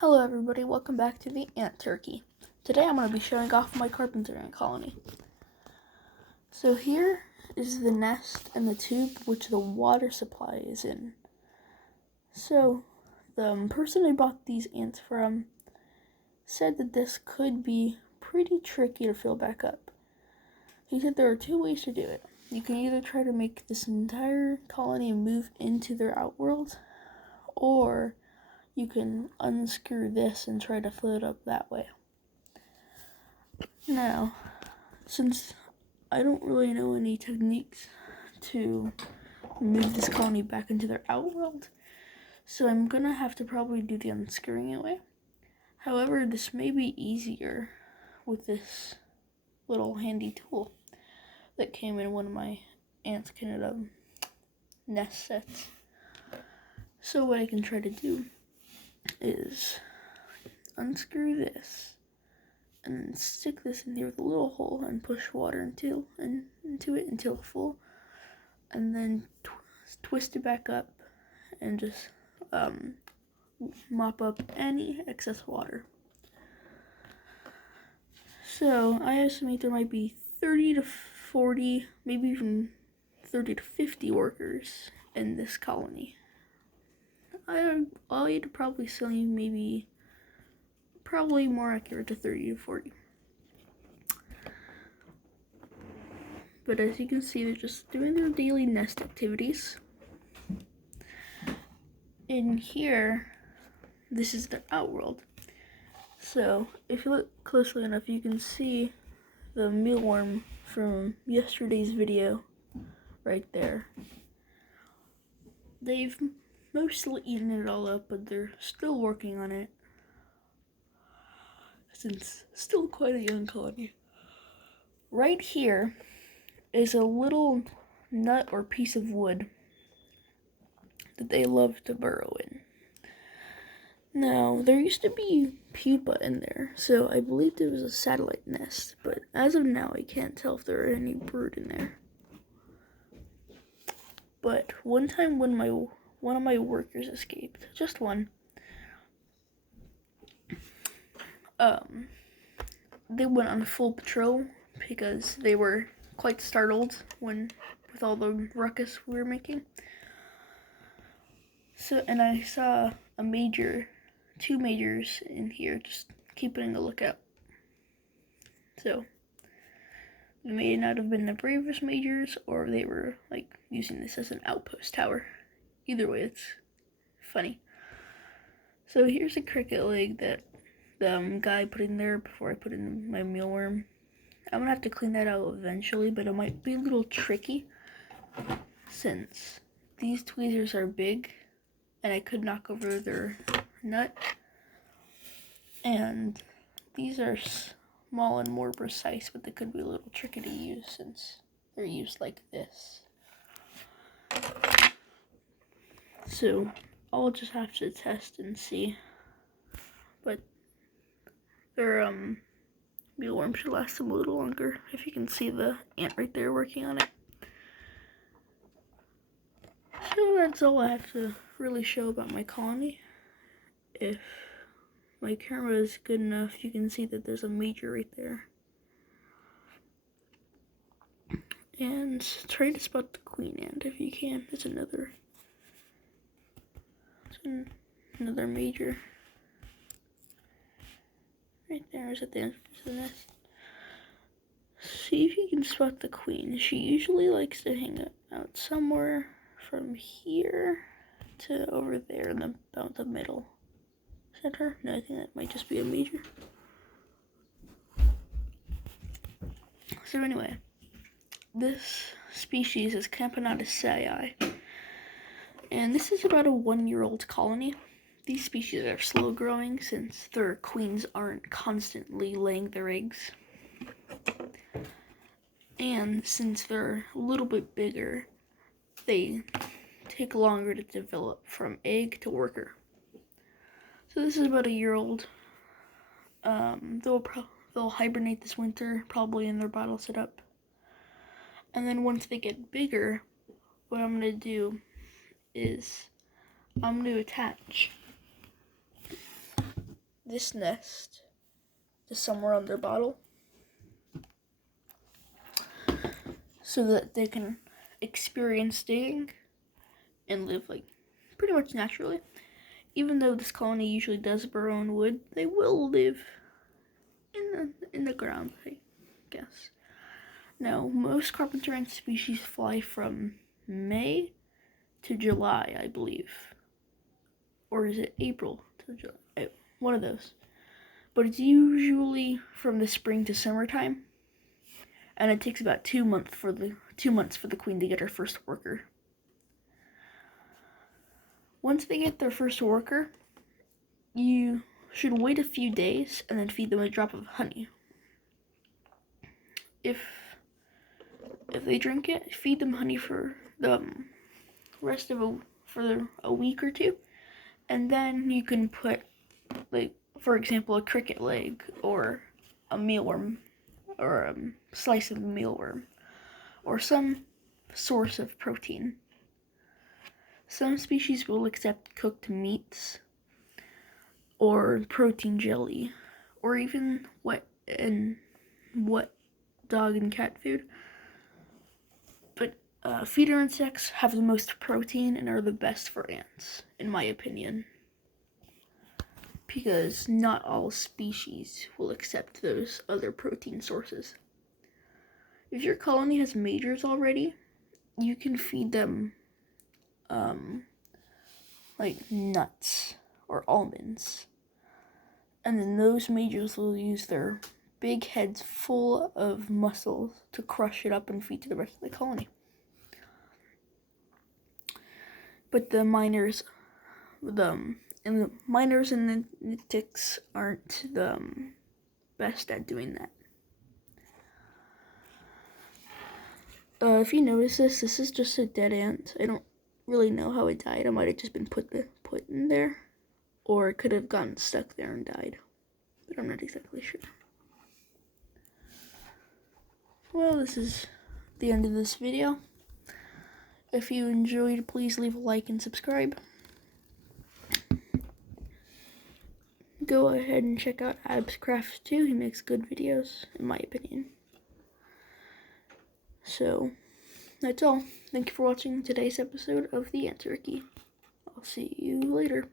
Hello everybody, welcome back to the Ant Turkey. Today I'm going to be showing off my carpenter ant colony. So here is the nest and the tube which the water supply is in. So the person I bought these ants from said that this could be pretty tricky to fill back up. He said there are two ways to do it. You can either try to make this entire colony move into their outworld, or you can unscrew this and try to fill it up that way. Now, since I don't really know any techniques to move this colony back into their outworld, so I'm gonna have to probably do the unscrewing away. However, this may be easier with this little handy tool that came in one of my Ants Canada nest sets. So what I can try to do is unscrew this and then stick this in here with a little hole and push water into it until full, and then twist it back up and just mop up any excess water. So I estimate there might be 30 to 40, maybe even 30 to 50 workers in this colony. I'd probably say probably more accurate to 30 to 40. But as you can see, they're just doing their daily nest activities. In here, this is their outworld. So if you look closely enough, you can see the mealworm from yesterday's video right there. They've mostly eaten it all up, but they're still working on it, since still quite a young colony. Right here is a little nut or piece of wood that they love to burrow in. Now, there used to be pupa in there, so I believed it was a satellite nest, but as of now, I can't tell if there are any brood in there. But one time when one of my workers escaped, just one, they went on full patrol because they were quite startled with all the ruckus we were making. So, and I saw two majors in here just keeping a lookout. So, they may not have been the bravest majors, or they were like using this as an outpost tower. Either way, it's funny. So here's a cricket leg that the guy put in there before I put in my mealworm. I'm gonna have to clean that out eventually, but it might be a little tricky since these tweezers are big and I could knock over their nut, and these are small and more precise, but they could be a little tricky to use since they're used like this. So I'll just have to test and see, but their mealworm should last them a little longer. If you can see the ant right there working on it. So that's all I have to really show about my colony. If my camera is good enough, you can see that there's a major right there. And try to spot the queen ant if you can. It's another major. Right there is at the entrance of the nest. See if you can spot the queen. She usually likes to hang out somewhere from here to over there in about the middle. Is that her? No, I think that might just be a major. So anyway, this species is Camponotus sayi, and this is about a 1-year-old colony. These species are slow growing since their queens aren't constantly laying their eggs. And since they're a little bit bigger, they take longer to develop from egg to worker. So this is about a year old. They'll hibernate this winter, probably in their bottle setup. And then once they get bigger, what I'm going to do is I'm going to attach this nest to somewhere on their bottle so that they can experience digging and live like pretty much naturally. Even though this colony usually does burrow in wood, they will live in the ground, I guess. Now, most carpenter ant species fly from May to July, I believe. Or is it April to July? One of those. But it's usually from the spring to summertime. And it takes about 2 months for the queen to get her first worker. Once they get their first worker, you should wait a few days and then feed them a drop of honey. If they drink it, feed them honey for the rest of a week or two, and then you can put, like, for example, a cricket leg or a mealworm or a slice of mealworm or some source of protein. Some species will accept cooked meats or protein jelly or even wet dog and cat food. But feeder insects have the most protein and are the best for ants, in my opinion. Because not all species will accept those other protein sources. If your colony has majors already, you can feed them like nuts or almonds. And then those majors will use their big heads full of muscles to crush it up and feed to the rest of the colony. But the minors and the ticks aren't the best at doing that. If you notice this is just a dead ant. I don't really know how it died. It might have just been put in there, or it could have gotten stuck there and died. But I'm not exactly sure. Well, this is the end of this video. If you enjoyed, please leave a like and subscribe. Go ahead and check out Adam's Crafts too. He makes good videos, in my opinion. So, that's all. Thank you for watching today's episode of The Ant Turkey. I'll see you later.